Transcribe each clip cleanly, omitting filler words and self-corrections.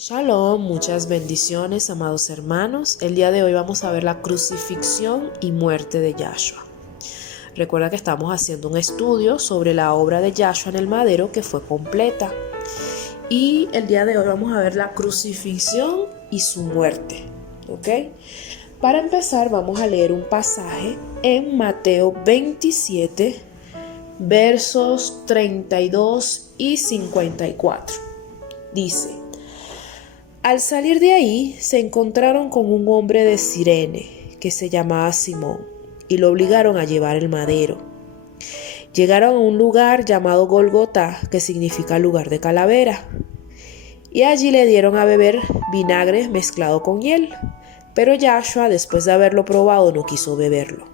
Shalom, muchas bendiciones, amados hermanos. El día de hoy vamos a ver la crucifixión y muerte de Yahshua. Recuerda que estamos haciendo un estudio sobre la obra de Yahshua en el madero que fue completa. Y el día de hoy vamos a ver la crucifixión y su muerte. ¿Ok? Para empezar vamos a leer un pasaje en Mateo 27, versos 32 y 54. Dice: al salir de ahí, se encontraron con un hombre de Cirene, que se llamaba Simón, y lo obligaron a llevar el madero. Llegaron a un lugar llamado Golgota, que significa lugar de calavera, y allí le dieron a beber vinagre mezclado con hiel, pero Yahshua, después de haberlo probado, no quiso beberlo.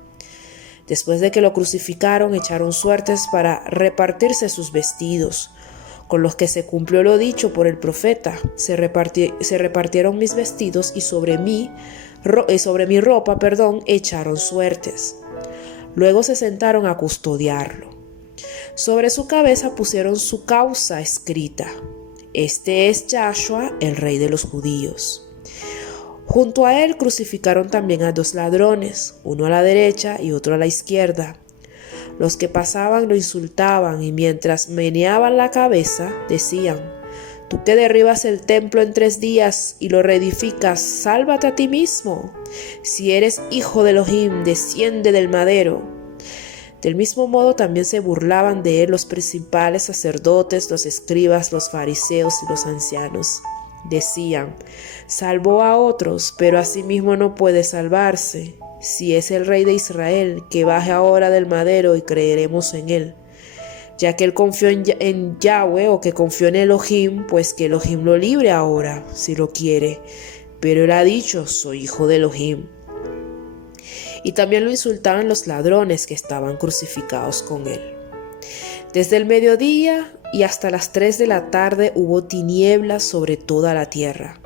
Después de que lo crucificaron, echaron suertes para repartirse sus vestidos, con los que se cumplió lo dicho por el profeta. Se repartieron mis vestidos y sobre mi ropa, echaron suertes. Luego se sentaron a custodiarlo. Sobre su cabeza pusieron su causa escrita: este es Yahshua, el rey de los judíos. Junto a él crucificaron también a 2 ladrones, uno a la derecha y otro a la izquierda. Los que pasaban lo insultaban y mientras meneaban la cabeza decían: tú que derribas el templo en 3 días y lo reedificas, sálvate a ti mismo. Si eres hijo de Elohim, desciende del madero. Del mismo modo también se burlaban de él los principales sacerdotes, los escribas, los fariseos y los ancianos. Decían: salvó a otros, pero a sí mismo no puede salvarse. Si es el rey de Israel, que baje ahora del madero y creeremos en él. Ya que él confió en Yahweh, o que confió en Elohim, pues que Elohim lo libre ahora, si lo quiere. Pero él ha dicho: soy hijo de Elohim. Y también lo insultaban los ladrones que estaban crucificados con él. Desde el mediodía y hasta las 3 de la tarde hubo tinieblas sobre toda la tierra.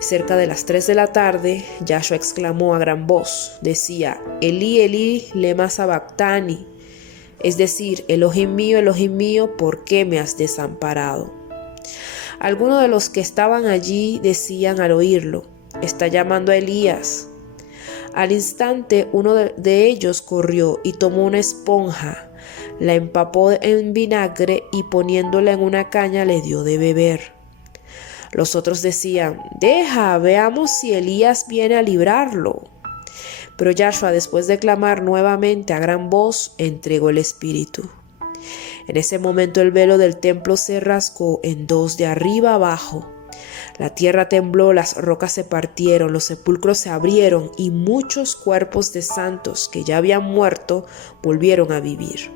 Cerca de las 3 de la tarde, Yahshua exclamó a gran voz. Decía: Elí, Elí, lema sabactani. Es decir: Elohim mío, ¿por qué me has desamparado? Algunos de los que estaban allí decían al oírlo: está llamando a Elías. Al instante uno de ellos corrió y tomó una esponja, la empapó en vinagre y poniéndola en una caña le dio de beber. Los otros decían: deja, veamos si Elías viene a librarlo. Pero Yahshua, después de clamar nuevamente a gran voz, entregó el espíritu. En ese momento el velo del templo se rasgó en 2 de arriba abajo. La tierra tembló, las rocas se partieron, los sepulcros se abrieron y muchos cuerpos de santos que ya habían muerto volvieron a vivir.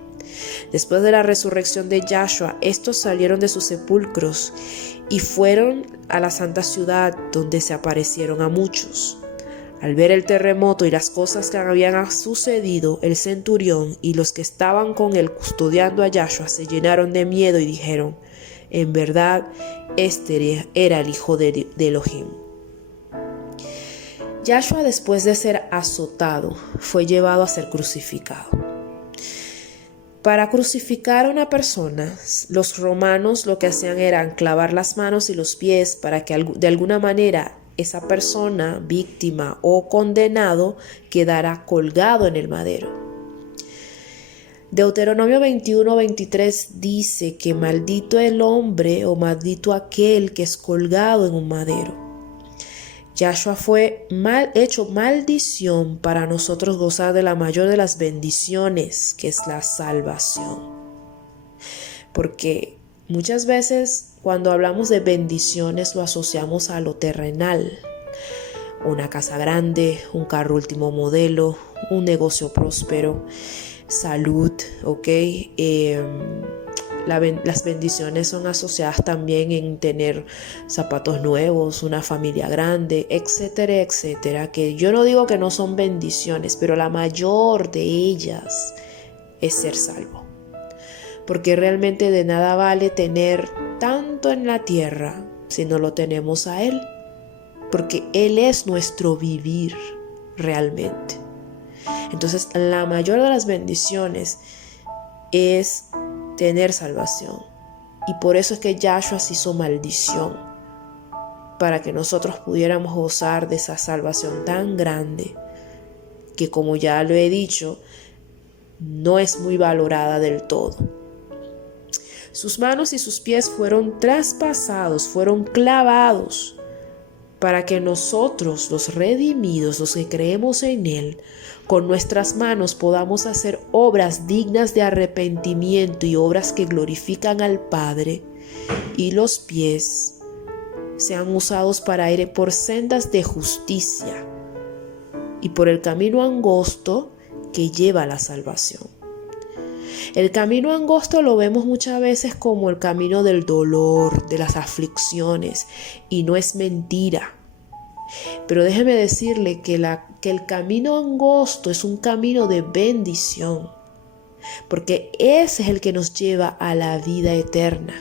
Después de la resurrección de Yahshua, estos salieron de sus sepulcros y fueron a la santa ciudad, donde se aparecieron a muchos. Al ver el terremoto y las cosas que habían sucedido, el centurión y los que estaban con él custodiando a Yahshua se llenaron de miedo y dijeron: en verdad, este era el hijo de Elohim. Yahshua, después de ser azotado, fue llevado a ser crucificado. Para crucificar a una persona, los romanos lo que hacían era clavar las manos y los pies para que de alguna manera esa persona, víctima o condenado, quedara colgado en el madero. Deuteronomio 21:23 dice que maldito el hombre o maldito aquel que es colgado en un madero. Yahshua fue hecho maldición para nosotros gozar de la mayor de las bendiciones, que es la salvación. Porque muchas veces cuando hablamos de bendiciones lo asociamos a lo terrenal. Una casa grande, un carro último modelo, un negocio próspero, salud, ¿ok? Las bendiciones son asociadas también en tener zapatos nuevos, una familia grande, etcétera, etcétera. Que yo no digo que no son bendiciones, pero la mayor de ellas es ser salvo. Porque realmente de nada vale tener tanto en la tierra si no lo tenemos a Él. Porque Él es nuestro vivir realmente. Entonces, la mayor de las bendiciones es tener salvación. Y por eso es que Yahshua se hizo maldición. para que nosotros pudiéramos gozar de esa salvación tan grande que, como ya lo he dicho, no es muy valorada del todo. Sus manos y sus pies fueron traspasados, fueron clavados, para que nosotros, los redimidos, los que creemos en Él, con nuestras manos podamos hacer obras dignas de arrepentimiento y obras que glorifican al Padre, y los pies sean usados para ir por sendas de justicia y por el camino angosto que lleva a la salvación. El camino angosto lo vemos muchas veces como el camino del dolor, de las aflicciones, y no es mentira. Pero déjeme decirle que el camino angosto es un camino de bendición, porque ese es el que nos lleva a la vida eterna.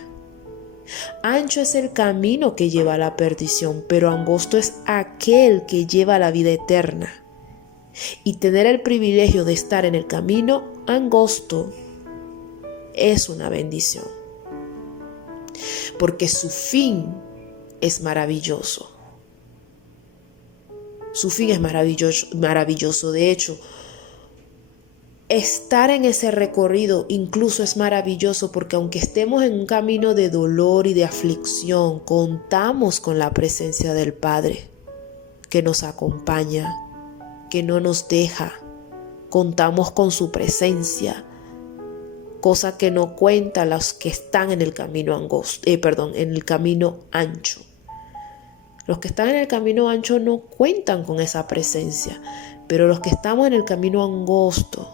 Ancho es el camino que lleva a la perdición, pero angosto es aquel que lleva a la vida eterna. Y tener el privilegio de estar en el camino angosto es una bendición, porque su fin es maravilloso. Su fin es maravilloso. De hecho, estar en ese recorrido incluso es maravilloso, porque aunque estemos en un camino de dolor y de aflicción, contamos con la presencia del Padre que nos acompaña, que no nos deja. Contamos con su presencia, cosa que no cuentan los que están en el camino en el camino ancho. Los que están en el camino ancho no cuentan con esa presencia, pero los que estamos en el camino angosto,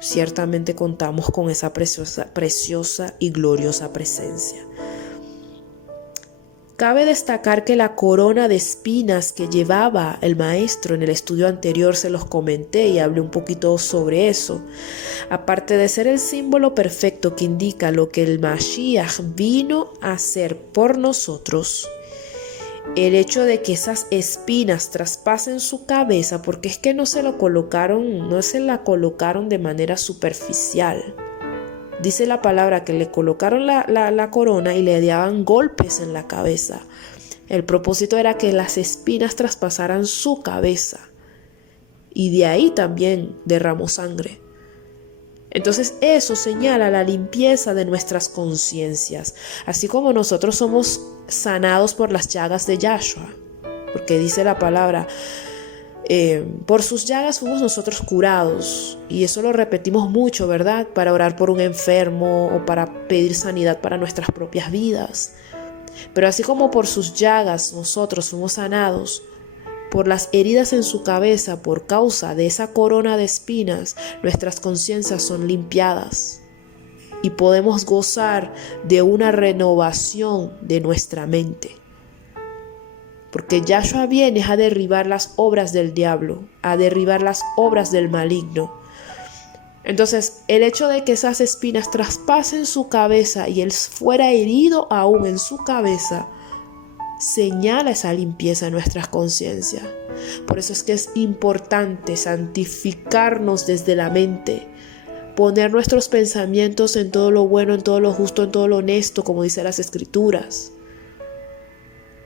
ciertamente contamos con esa preciosa y gloriosa presencia. Cabe destacar que la corona de espinas que llevaba el maestro en el estudio anterior, se los comenté y hablé un poquito sobre eso. Aparte de ser el símbolo perfecto que indica lo que el Mashiach vino a hacer por nosotros, el hecho de que esas espinas traspasen su cabeza, porque es que no se la colocaron de manera superficial. Dice la palabra que le colocaron la corona y le daban golpes en la cabeza. El propósito era que las espinas traspasaran su cabeza, y de ahí también derramó sangre. Entonces eso señala la limpieza de nuestras conciencias, así como nosotros somos sanados por las llagas de Yahshua, porque dice la palabra, por sus llagas fuimos nosotros curados, y eso lo repetimos mucho, ¿verdad? Para orar por un enfermo o para pedir sanidad para nuestras propias vidas. Pero así como por sus llagas nosotros fuimos sanados, por las heridas en su cabeza por causa de esa corona de espinas, nuestras conciencias son limpiadas y podemos gozar de una renovación de nuestra mente. Porque Yahshua viene a derribar las obras del diablo, a derribar las obras del maligno. Entonces, el hecho de que esas espinas traspasen su cabeza y él fuera herido aún en su cabeza, señala esa limpieza en nuestras conciencias. Por eso es que es importante santificarnos desde la mente, poner nuestros pensamientos en todo lo bueno, en todo lo justo, en todo lo honesto, como dice las Escrituras.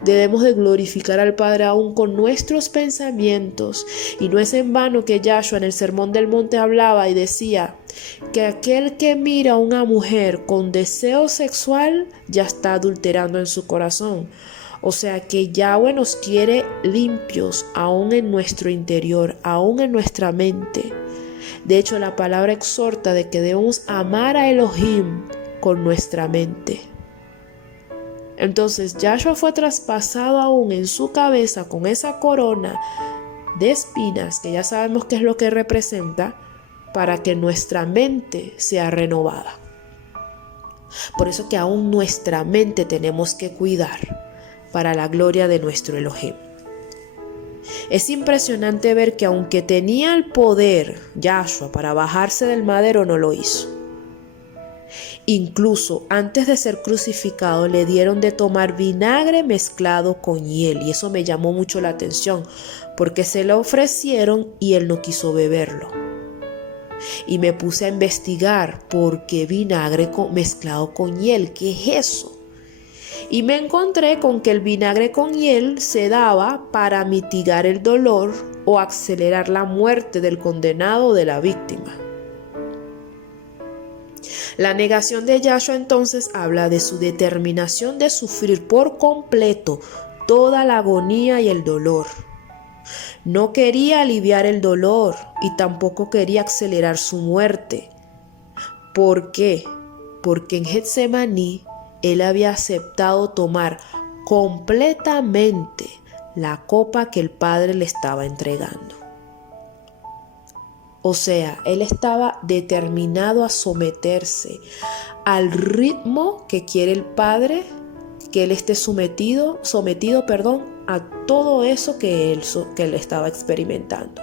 Debemos de glorificar al Padre aún con nuestros pensamientos, y no es en vano que Yahshua en el Sermón del Monte hablaba y decía que aquel que mira a una mujer con deseo sexual ya está adulterando en su corazón. O sea que Yahweh nos quiere limpios aún en nuestro interior, aún en nuestra mente. De hecho, la palabra exhorta de que debemos amar a Elohim con nuestra mente. Entonces, Yahshua fue traspasado aún en su cabeza con esa corona de espinas, que ya sabemos qué es lo que representa, para que nuestra mente sea renovada. Por eso que aún nuestra mente tenemos que cuidar, para la gloria de nuestro Elohim. Es impresionante ver que aunque tenía el poder Yahshua para bajarse del madero, no lo hizo. Incluso antes de ser crucificado le dieron de tomar vinagre mezclado con hiel, y eso me llamó mucho la atención porque se lo ofrecieron y él no quiso beberlo. Y me puse a investigar por qué vinagre mezclado con hiel, ¿qué es eso? Y me encontré con que el vinagre con hiel se daba para mitigar el dolor o acelerar la muerte del condenado o de la víctima. La negación de Yahshua entonces habla de su determinación de sufrir por completo toda la agonía y el dolor. No quería aliviar el dolor y tampoco quería acelerar su muerte. ¿Por qué? Porque en Getsemaní él había aceptado tomar completamente la copa que el Padre le estaba entregando. O sea, él estaba determinado a someterse al ritmo que quiere el Padre, que él esté sometido, a todo eso que él estaba experimentando.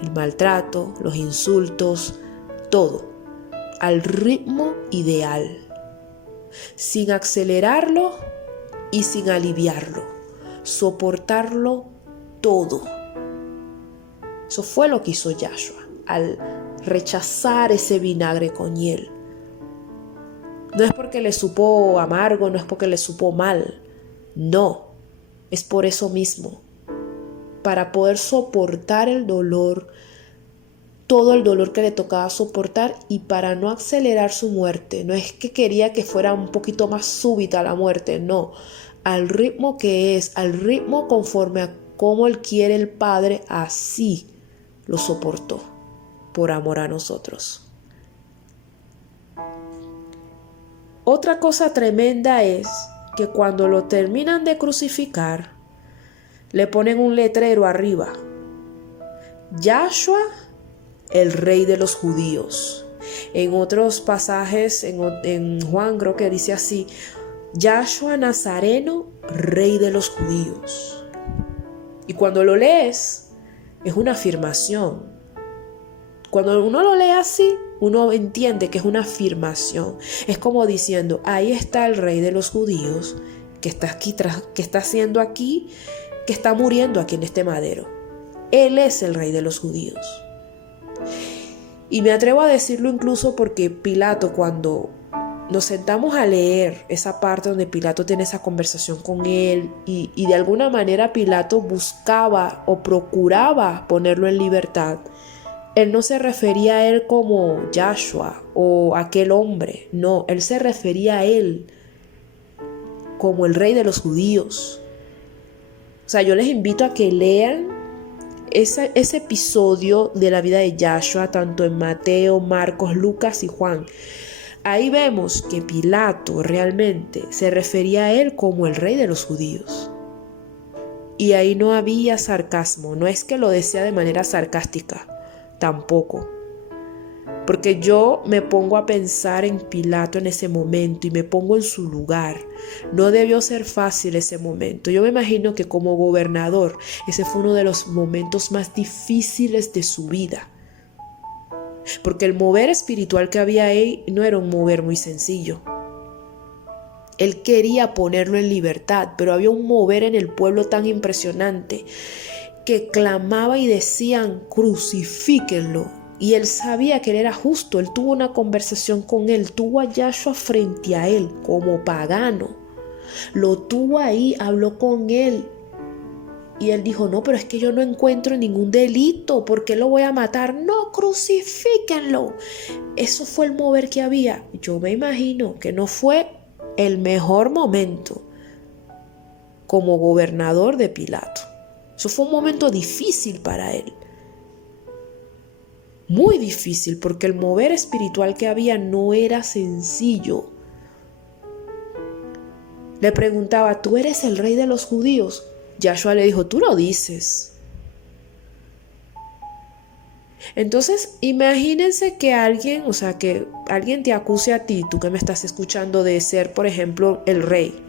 El maltrato, los insultos, todo, al ritmo ideal, sin acelerarlo y sin aliviarlo, soportarlo todo. Eso fue lo que hizo Yahshua al rechazar ese vinagre con hiel. No es porque le supo amargo, no es porque le supo mal, no, es por eso mismo, para poder soportar el dolor, todo el dolor que le tocaba soportar y para no acelerar su muerte. No es que quería que fuera un poquito más súbita la muerte, no, al ritmo que es, al ritmo conforme a cómo él quiere el Padre, así lo soportó por amor a nosotros. Otra cosa tremenda es que cuando lo terminan de crucificar, le ponen un letrero arriba: Yahshua, el Rey de los Judíos. En otros pasajes, en Juan creo que dice así: Yahshua Nazareno, Rey de los Judíos. Y cuando lo lees, es una afirmación. Cuando uno lo lee así, uno entiende que es una afirmación. Es como diciendo: ahí está el Rey de los Judíos, que está aquí, que está haciendo aquí, que está muriendo aquí en este madero. Él es el Rey de los Judíos. Y me atrevo a decirlo incluso porque Pilato, cuando nos sentamos a leer esa parte donde Pilato tiene esa conversación con él y de alguna manera Pilato buscaba o procuraba ponerlo en libertad, él no se refería a él como Yahshua o aquel hombre, no, él se refería a él como el Rey de los Judíos. O sea, yo les invito a que lean ese episodio de la vida de Yahshua, tanto en Mateo, Marcos, Lucas y Juan. Ahí vemos que Pilato realmente se refería a él como el Rey de los Judíos. Y ahí no había sarcasmo, no es que lo decía de manera sarcástica, tampoco. Porque yo me pongo a pensar en Pilato en ese momento y me pongo en su lugar. No debió ser fácil ese momento. Yo me imagino que como gobernador, ese fue uno de los momentos más difíciles de su vida. Porque el mover espiritual que había ahí no era un mover muy sencillo. Él quería ponerlo en libertad, pero había un mover en el pueblo tan impresionante que clamaba y decían: crucifíquenlo. Y él sabía que él era justo. Él tuvo una conversación con él, tuvo a Yahshua frente a él como pagano. Lo tuvo ahí, habló con él. Y él dijo: no, pero es que yo no encuentro ningún delito, ¿por qué lo voy a matar? No, crucifíquenlo. Eso fue el mover que había. Yo me imagino que no fue el mejor momento como gobernador de Pilato. Eso fue un momento difícil para él. Muy difícil, porque el mover espiritual que había no era sencillo. Le preguntaba: ¿tú eres el Rey de los Judíos? Yahshua le dijo: tú lo dices. Entonces, imagínense que alguien te acuse a ti, tú que me estás escuchando, de ser, por ejemplo, el rey.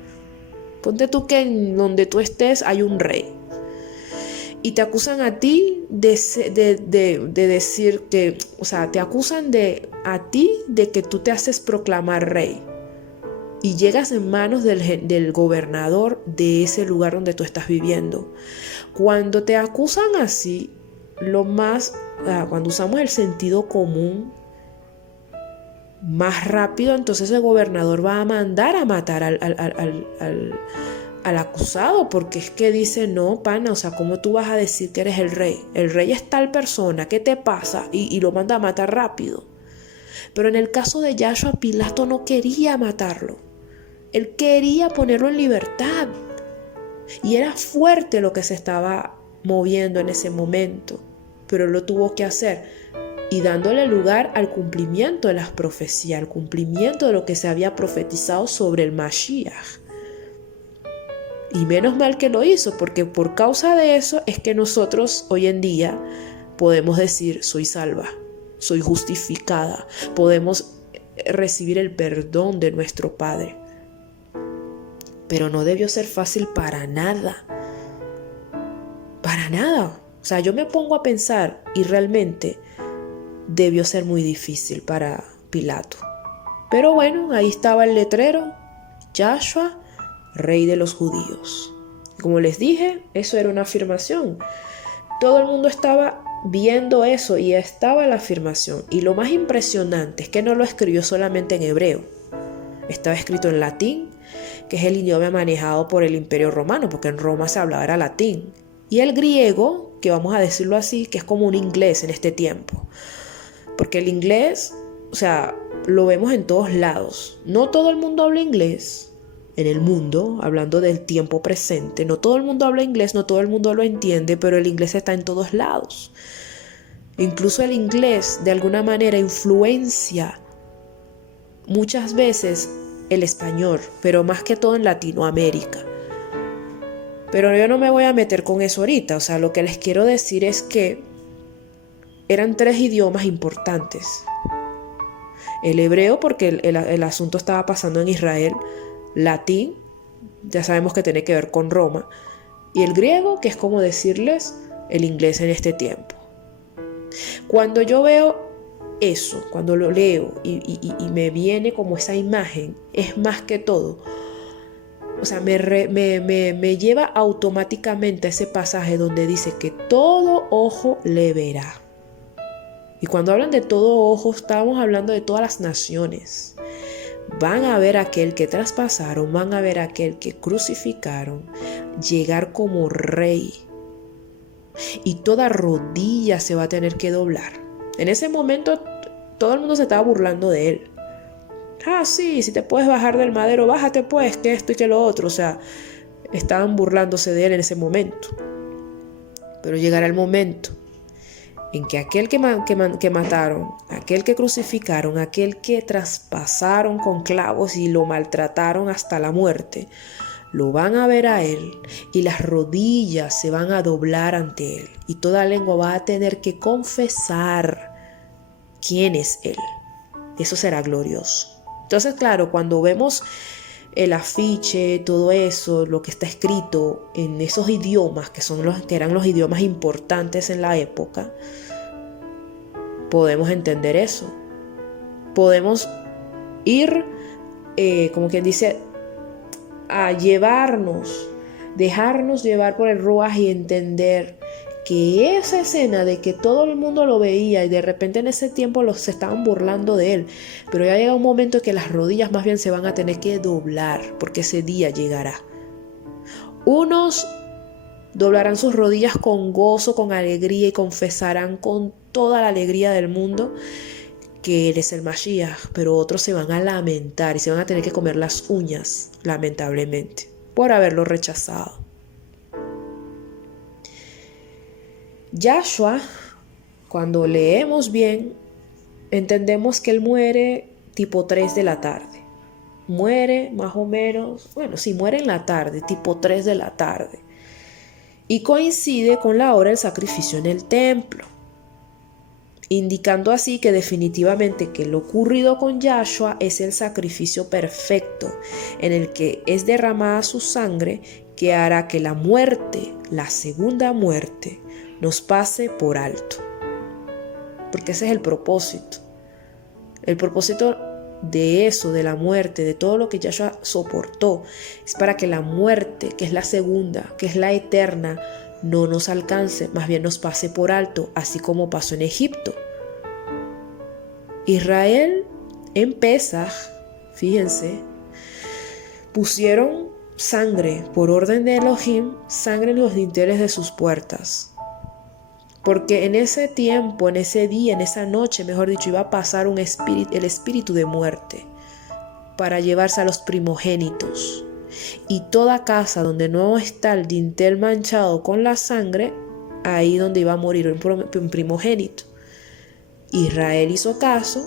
Ponte tú que en donde tú estés hay un rey. Y te acusan a ti de decir que, te acusan a ti de que tú te haces proclamar rey. Y llegas en manos del gobernador de ese lugar donde tú estás viviendo. Cuando te acusan así, cuando usamos el sentido común, más rápido entonces el gobernador va a mandar a matar al acusado, porque es que dice, no, pana, o sea, ¿cómo tú vas a decir que eres el rey? El rey es tal persona, ¿qué te pasa? Y lo manda a matar rápido. Pero en el caso de Yahshua, Pilato no quería matarlo. Él quería ponerlo en libertad. Y era fuerte lo que se estaba moviendo en ese momento, pero lo tuvo que hacer y dándole lugar al cumplimiento de las profecías, al cumplimiento de lo que se había profetizado sobre el Mashiach. Y menos mal que lo hizo, porque por causa de eso es que nosotros hoy en día podemos decir, soy salva, soy justificada, podemos recibir el perdón de nuestro Padre. Pero no debió ser fácil para nada. Para nada. O sea, yo me pongo a pensar y realmente debió ser muy difícil para Pilato. Pero bueno, ahí estaba el letrero, Yahshua, Rey de los Judíos. Como les dije, eso era una afirmación. Todo el mundo estaba viendo eso y estaba la afirmación. Y lo más impresionante es que no lo escribió solamente en hebreo. Estaba escrito en latín, que es el idioma manejado por el Imperio Romano, porque en Roma se hablaba era latín. Y el griego, que vamos a decirlo así, que es como un inglés en este tiempo. Porque el inglés, o sea, lo vemos en todos lados. No todo el mundo habla inglés en el mundo, hablando del tiempo presente. No todo el mundo habla inglés, no todo el mundo lo entiende, pero el inglés está en todos lados. Incluso el inglés, de alguna manera, influencia muchas veces el español, pero más que todo en Latinoamérica. Pero yo no me voy a meter con eso ahorita. O sea, lo que les quiero decir es que eran 3 idiomas importantes. El hebreo, porque el asunto estaba pasando en Israel. Latín, ya sabemos que tiene que ver con Roma. Y el griego, que es como decirles el inglés en este tiempo. Cuando yo veo eso, cuando lo leo y me viene como esa imagen, es más que todo, o sea, me lleva automáticamente a ese pasaje donde dice que todo ojo le verá. Y cuando hablan de todo ojo, estamos hablando de todas las naciones. Van a ver a aquel que traspasaron, van a ver a aquel que crucificaron, llegar como rey. Y toda rodilla se va a tener que doblar. En ese momento todo el mundo se estaba burlando de él. Ah, sí, si te puedes bajar del madero, bájate pues, que esto y que lo otro. O sea, estaban burlándose de él en ese momento. Pero llegará el momento en que aquel que mataron, aquel que crucificaron, aquel que traspasaron con clavos y lo maltrataron hasta la muerte, lo van a ver a él y las rodillas se van a doblar ante él y toda lengua va a tener que confesar quién es él. Eso será glorioso. Entonces, claro, cuando vemos el afiche, todo eso, lo que está escrito en esos idiomas que eran los idiomas importantes en la época, podemos entender eso. Podemos ir, como quien dice, a dejarnos llevar por el ruaj y entender que esa escena de que todo el mundo lo veía y de repente en ese tiempo se estaban burlando de él, pero ya llega un momento en que las rodillas más bien se van a tener que doblar, porque ese día llegará. Unos doblarán sus rodillas con gozo, con alegría y confesarán con toda la alegría del mundo que él es el Mashiach, pero otros se van a lamentar y se van a tener que comer las uñas, lamentablemente, por haberlo rechazado. Yahshua, cuando leemos bien, entendemos que él muere tipo 3 de la tarde. Muere más o menos, muere en la tarde, tipo 3 de la tarde. Y coincide con la hora del sacrificio en el templo, indicando así que definitivamente que lo ocurrido con Yahshua es el sacrificio perfecto, en el que es derramada su sangre, que hará que la muerte, la segunda muerte, nos pase por alto. Porque ese es el propósito. El propósito de eso, de la muerte, de todo lo que Yahshua soportó, es para que la muerte, que es la segunda, que es la eterna, no nos alcance, más bien nos pase por alto, así como pasó en Egipto. Israel En Pesaj, fíjense, pusieron sangre por orden de Elohim, sangre en los dinteles de sus puertas. Porque en ese tiempo, en ese día, en esa noche, mejor dicho, iba a pasar el espíritu de muerte para llevarse a los primogénitos. Y toda casa donde no está el dintel manchado con la sangre, ahí donde iba a morir un primogénito. Israel hizo caso,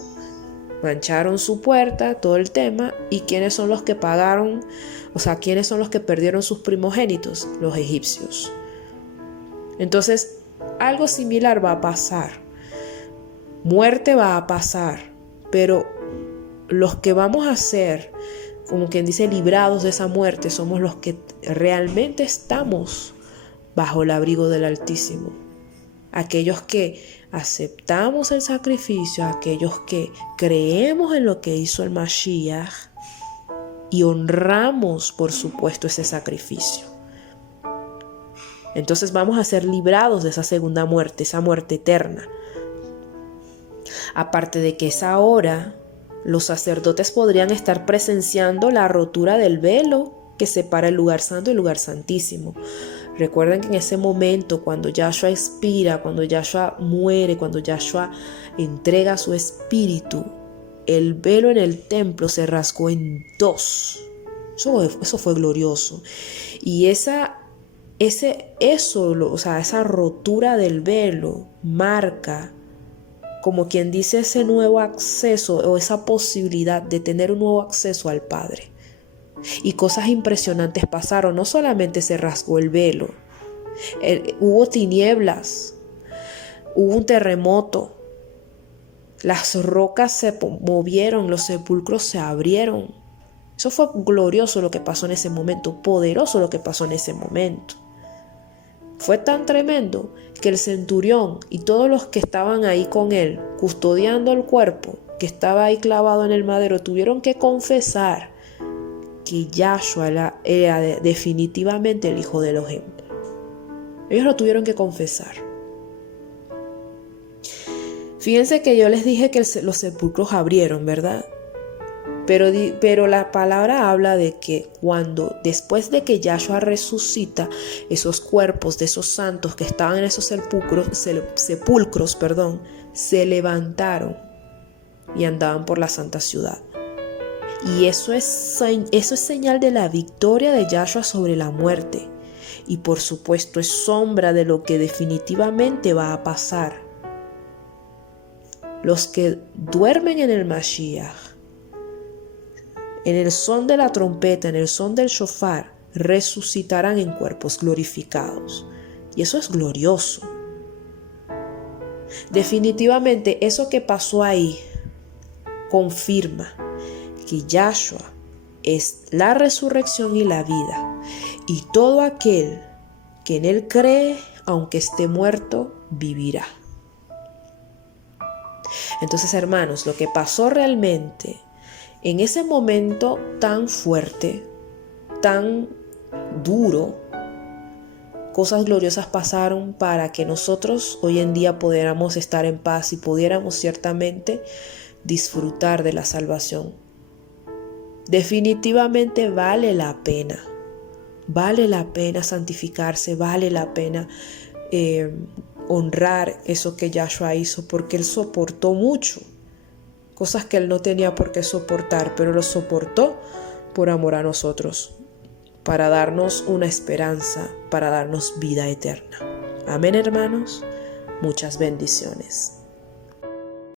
mancharon su puerta, todo el tema. ¿Y quiénes son los que pagaron? O sea, ¿quiénes son los que perdieron sus primogénitos? Los egipcios. Entonces, algo similar va a pasar. Muerte va a pasar, pero los que vamos a ser, como quien dice, librados de esa muerte, somos los que realmente estamos bajo el abrigo del Altísimo. Aquellos que aceptamos el sacrificio, aquellos que creemos en lo que hizo el Mashiach y honramos, por supuesto, ese sacrificio. Entonces vamos a ser librados de esa segunda muerte, esa muerte eterna. Aparte de que esa hora los sacerdotes podrían estar presenciando la rotura del velo que separa el lugar santo y el lugar santísimo. Recuerden que en ese momento, cuando Yahshua expira, cuando Yahshua muere, cuando Yahshua entrega su espíritu, el velo en el templo se rasgó en dos. Eso fue glorioso. Y esa rotura del velo marca, como quien dice, ese nuevo acceso o esa posibilidad de tener un nuevo acceso al Padre. Y cosas impresionantes pasaron. No solamente se rasgó el velo, hubo tinieblas, hubo un terremoto, las rocas se movieron, los sepulcros se abrieron. Eso fue glorioso lo que pasó en ese momento, poderoso lo que pasó en ese momento. Fue tan tremendo que el centurión y todos los que estaban ahí con él, custodiando el cuerpo que estaba ahí clavado en el madero, tuvieron que confesar que Yahshua era definitivamente el Hijo de Elohim. Ellos lo tuvieron que confesar. Fíjense que yo les dije que los sepulcros abrieron, ¿verdad? Pero la palabra habla de que después de que Yahshua resucita, esos cuerpos de esos santos que estaban en esos sepulcros, se levantaron y andaban por la santa ciudad. Y eso es señal de la victoria de Yahshua sobre la muerte. Y por supuesto es sombra de lo que definitivamente va a pasar. Los que duermen en el Mashiach, en el son de la trompeta, en el son del shofar, resucitarán en cuerpos glorificados. Y eso es glorioso. Definitivamente eso que pasó ahí confirma que Yahshua es la resurrección y la vida. Y todo aquel que en él cree, aunque esté muerto, vivirá. Entonces, hermanos, lo que pasó realmente en ese momento tan fuerte, tan duro, cosas gloriosas pasaron para que nosotros hoy en día pudiéramos estar en paz y pudiéramos ciertamente disfrutar de la salvación. Definitivamente vale la pena santificarse, vale la pena honrar eso que Yahshua hizo, porque Él soportó mucho, cosas que Él no tenía por qué soportar, pero lo soportó por amor a nosotros, para darnos una esperanza, para darnos vida eterna. Amén, hermanos. Muchas bendiciones.